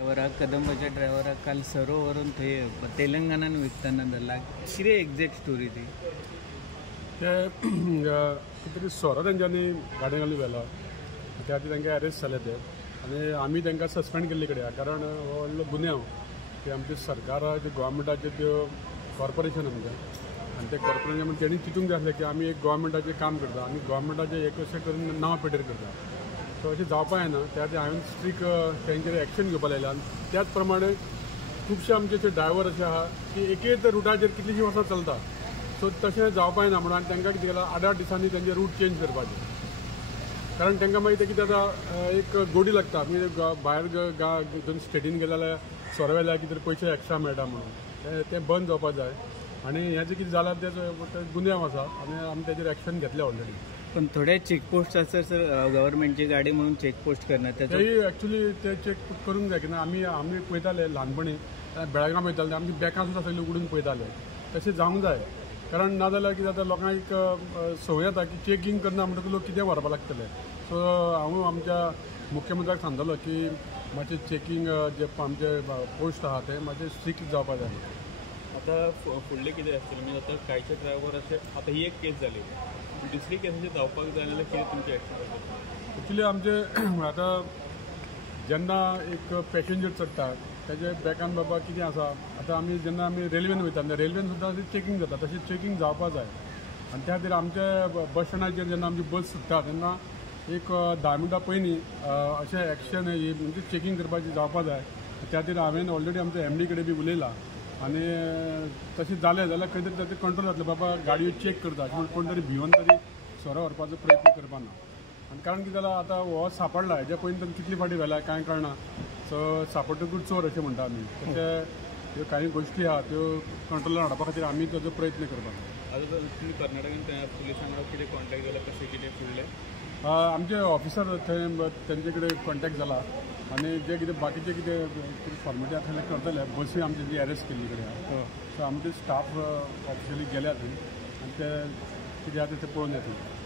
ड्रायव्हराक कदंबाच्या ड्रायव्हराक काल सरोवरून थंय तेलंगणान विकताना धरला कितें एक्झॅक्ट स्टोरी ती कितें सोरो तेंच्यांनी गाडयेन घालून व्हेलो त्या खातीर तांकां अरेस्ट जाले ते आनी आमी तांकां सस्पेंड केल्ले कडेन कारण हो व्हडलो गुन्यांव की आमच्या सरकाराचे गोवोरमेंटाचे त्यो कॉर्पोरेशन आमचें आनी ते कॉर्पोरेशन तेणी चिंतूंक जाय आसलें की आमी एक गोवोरमेंटाचें काम करता आनी गोवोरमेंटाचें एक अशें करून नांव पेटेर करता सो अशें जावपा जायना त्या खातीर हांवें स्ट्रीक तेंचेर एक्शन घेवपा लायलें आनी त्याच प्रमाणे खुबशे आमचे ड्रायव्हर अशे आहा की एकेच रुटाचेर कितलींशीं वर्सां चलता सो तशें जावपा जायना म्हणून आनी तांकां कितें केलां 8-8 दिसांनी तेंचे रूट चेंज करपाचे कारण तांकां मागीर ते कितें जाता एक गोडी लागता भायर स्टेटीन गेले जाल्यार सोरो व्हेल्यार कितें पयशे एक्स्ट्रा मेळटा म्हणून तें बंद जावपा जाय आनी हें जें कितें जालां तें गुन्यांव आसा आनी आमी तेजेर एक्शन घेतलें ऑलरेडी पण थोडे चेकपोस्ट आसता सर गव्हर्नमेंटची गाडी म्हणून चेकपोस्ट करना तेय एक्चुली ते चेक करूंक जाय कित्याक आमी पळयताले ल्हानपणी बेळगांव वयताले आमची बॅकां सुद्दां सगळीं उगडून पळयताले तशें जावंक जाय कारण नाजाल्यार कितें जाता लोकांक संवय येता की चेकींग करना म्हणटकूच लोक कितें व्हरपा लागतले सो हांव आमच्या मुख्यमंत्र्याक सांगतलो की मातशें चेकींग जे आमचे पोस्ट आहा ते मातशें स्ट्रिक्ट जावपा जाय आतां फुडलें कितें आसतलें म्हणजे आतां कांयचे ड्रायव्हर अशें आतां ही एक केस जाली दुसरी केस अशें जावपाक जाय जाल्यार कितें तुमचें एक्शन एक्चुली आमचे आतां जेन्ना एक पॅसेंजर चडटा तेजे बॅकान बाबा कितें आसा आतां आमी जेन्ना आमी रेल्वेन वयता रेल्वेन सुद्दां चेकींग जाता तशें चेकींग जावपा जाय आनी त्या खातीर आमच्या बस स्टँडाचेर जेन्ना आमची बस सुट्टा तेन्ना एक 10 मिनटां पयलीं अशें एक्शन म्हणजे चेकींग करपाची जावपा जाय त्या खातीर हांवें ऑलरेडी आमच्या एमडी कडेन बी उलयलां आनी तशें जालें जाल्यार खंय तरी ताचें कंट्रोल जातलें बाबा गाडयो चेक करता पूण कोण तरी भिवन तरी सोरो व्हरपाचो प्रयत्न करपाना आनी कारण कितें जालां आतां हो सांपडला हेज्या पयलीं कितली फाटी व्हेला कांय कळना सो सांपडटकूच चोर अशें म्हणटा आमी तशें ह्यो कांय गोश्टी आहा त्यो कंट्रोलान हाडपा खातीर आमी ताजो प्रयत्न करपाक आतां तुमी कर्नाटकान पुलिसां वांगडा कितें कॉन्टेक्ट जाला कशें कितें फुडलें आमचे ऑफिसर थंय तेंचे कडेन कॉन्टेक्ट जाला आनी जे कितें बाकीचे कितें फॉर्मेलिटी आसले करतले बसी आमची जी अरेस्ट केल्ली कडेन सो आमचे स्टाफ ऑफिशियली गेल्या थंय आनी ते कितें आसा तें पळोवन येतले